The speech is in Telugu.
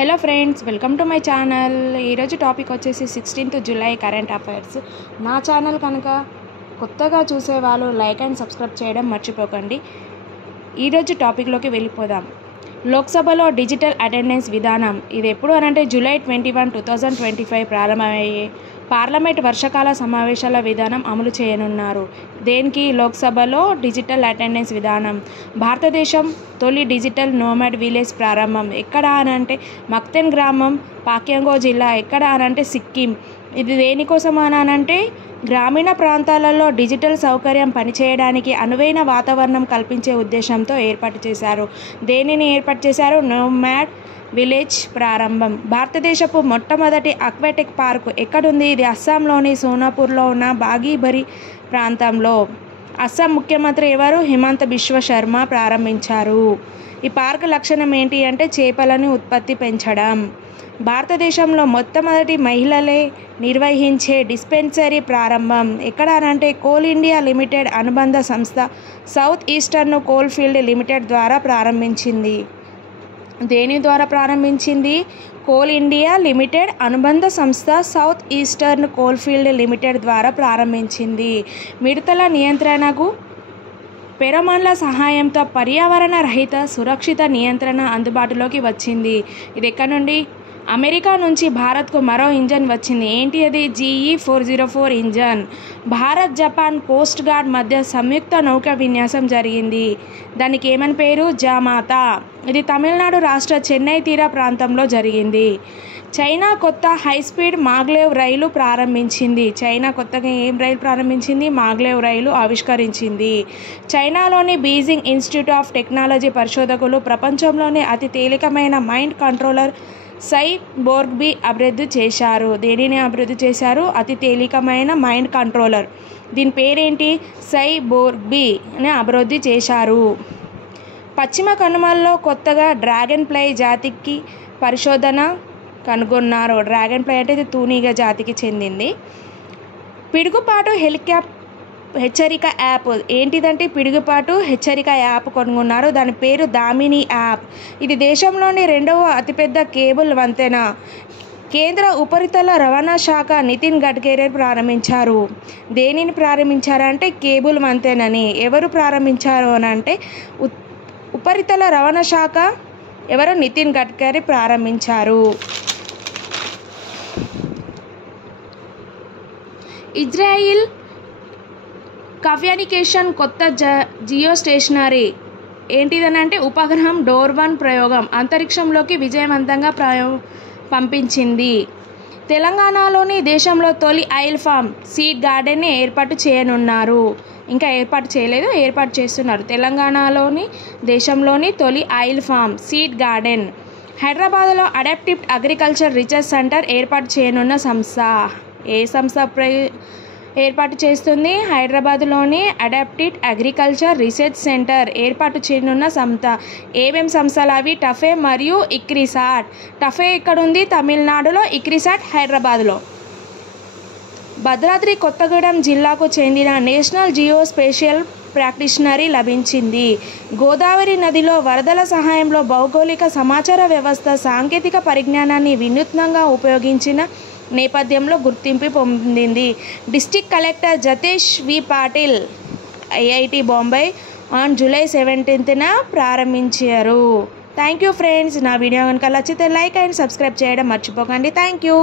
Hello friends, welcome to my channel. ఈరోజు టాపిక్ వచ్చేసి 16th జూలై కరెంట్ అఫైర్స్. నా ఛానల్ కనుక కొత్తగా చూసేవాళ్ళు లైక్ అండ్ సబ్స్క్రైబ్ చేయడం మర్చిపోకండి. ఈరోజు టాపిక్లోకి వెళ్ళిపోదాం. లోక్సభలో డిజిటల్ అటెండెన్స్ విధానం ఇది ఎప్పుడు అనంటే జూలై 21, 2025 ప్రారంభమయ్యే పార్లమెంట్ వర్షాకాల సమావేశాల విధానం అమలు చేయనున్నారు. దేనికి? లోక్సభలో డిజిటల్ అటెండెన్స్ విధానం. భారతదేశం తొలి డిజిటల్ నోమాడ్ విలేజ్ ప్రారంభం ఎక్కడ అనంటే మక్తెన్ గ్రామం, పాక్యాంగ్ జిల్లా. ఎక్కడ అనంటే సిక్కిం. ఇది దేనికోసం అనంటే గ్రామీణ ప్రాంతాలలో డిజిటల్ సౌకర్యం పనిచేయడానికి అనువైన వాతావరణం కల్పించే ఉద్దేశంతో ఏర్పాటు చేశారు. దేనిని ఏర్పాటు చేశారు? నోమాడ్ విలేజ్ ప్రారంభం. భారతదేశపు మొట్టమొదటి అక్వాటిక్ పార్కు ఎక్కడుంది? ఇది అస్సాంలోని సోనాపూర్లో ఉన్న బాగీబరి ప్రాంతంలో. అస్సాం ముఖ్యమంత్రి ఎవరు? హిమంత బిశ్వ శర్మ ప్రారంభించారు. ఈ పార్కు లక్షణం ఏంటి అంటే చేపలను ఉత్పత్తి పెంచడం. భారతదేశంలో మొట్టమొదటి మహిళలే నిర్వహించే డిస్పెన్సరీ ప్రారంభం. ఎక్కడ అంటే కోల్ ఇండియా లిమిటెడ్ అనుబంధ సంస్థ south eastern coal field limited ద్వారా ప్రారంభించింది. దేని ద్వారా ప్రారంభించింది? కోల్ ఇండియా లిమిటెడ్ అనుబంధ సంస్థ south eastern coal field limited ద్వారా ప్రారంభించింది. మిడతల నియంత్రణకు ఫెరోమోన్ల సహాయంతో పర్యావరణ రహిత సురక్షిత నియంత్రణ అందుబాటులోకి వచ్చింది. ఇది ఎక్కడ నుండి? అమెరికా నుంచి భారత్కు మరో ఇంజన్ వచ్చింది. ఏంటి అది? GE-404 engine. Bharat Japan coast guard మధ్య సంయుక్త నౌక విన్యాసం జరిగింది. దానికి ఏమని పేరు? జామాతా. ఇది తమిళనాడు రాష్ట్ర చెన్నై తీర ప్రాంతంలో జరిగింది. చైనా కొత్త హైస్పీడ్ మాగ్లేవ్ రైలు ప్రారంభించింది. చైనా కొత్తగా ఏం రైలు ప్రారంభించింది? మాగ్లేవ్ రైలు ఆవిష్కరించింది. చైనాలోని బీజింగ్ ఇన్స్టిట్యూట్ ఆఫ్ టెక్నాలజీ పరిశోధకులు ప్రపంచంలోనే అతి తేలికమైన మైండ్ కంట్రోలర్ సైబోర్గ్బీ అభివృద్ధి చేశారు. దేనిని అభివృద్ధి చేశారు? అతి తేలికమైన మైండ్ కంట్రోలర్. దీని పేరేంటి? సైబోర్గ్బీ అని అభివృద్ధి చేశారు. పశ్చిమ కనుమల్లో కొత్తగా డ్రాగన్ ఫ్లై జాతికి పరిశోధన కనుగొన్నారు. డ్రాగన్ ఫ్లై అంటే ఇది తూనీగ జాతికి చెందింది. పిడుగుపాటు హెచ్చరిక యాప్ ఏంటిదంటే పిడుగుపాటు హెచ్చరిక యాప్ కనుగొన్నారు. దాని పేరు దామిని యాప్. ఇది దేశంలోని 2వ అతిపెద్ద కేబుల్ వంతెన. కేంద్ర ఉపరితల రవాణా శాఖ నితిన్ గడ్కరీ ప్రారంభించారు. దేనిని ప్రారంభించారంటే కేబుల్ వంతెనని. ఎవరు ప్రారంభించారు అని అంటే ఉపరితల రవాణా శాఖ ఎవరు? నితిన్ గడ్కరీ ప్రారంభించారు. ఇజ్రాయిల్ కమ్యూనికేషన్ కొత్త జియో స్టేషనరీ ఏంటిదనంటే ఉపగ్రహం డోర్-1 ప్రయోగం అంతరిక్షంలోకి విజయవంతంగా పంపించింది. తెలంగాణలోని దేశంలో తొలి ఆయిల్ ఫామ్ సీడ్ గార్డెన్ని ఏర్పాటు చేయనున్నారు. ఇంకా ఏర్పాటు చేయలేదు, ఏర్పాటు చేస్తున్నారు. తెలంగాణలోని దేశంలోని తొలి ఆయిల్ ఫామ్ సీడ్ గార్డెన్. హైదరాబాద్లో అడాప్టివ్ అగ్రికల్చర్ రీసెర్చ్ సెంటర్ ఏర్పాటు చేయనున్న సంస్థ. ఏ సంస్థ ఏర్పాటు చేస్తుంది? హైదరాబాద్లోని అడాప్టివ్ అగ్రికల్చర్ రీసెర్చ్ సెంటర్ ఏర్పాటు చేయనున్న సంస్థ. ఏమేం సంస్థలు అవి? టఫే మరియు ఇక్రిసాట్. టఫే ఎక్కడుంది? తమిళనాడులో. ఇక్రిసాట్ హైదరాబాద్లో. భద్రాద్రి కొత్తగూడెం జిల్లాకు చెందిన నేషనల్ జియో స్పేషియల్ ప్రాక్టీషనరీ లభించింది. గోదావరి నదిలో వరదల సహాయంలో భౌగోళిక సమాచార వ్యవస్థ సాంకేతిక పరిజ్ఞానాన్ని వినూత్నంగా ఉపయోగించిన నేపథ్యంలో గుర్తింపు పొందింది. District collector Jatesh V Patil IIT Bombay on July 17న ప్రారంభించారు. Thank you friends. నా వీడియో కనుక నచ్చితే లైక్ అండ్ సబ్స్క్రైబ్ చేయడం మర్చిపోకండి. Thank you.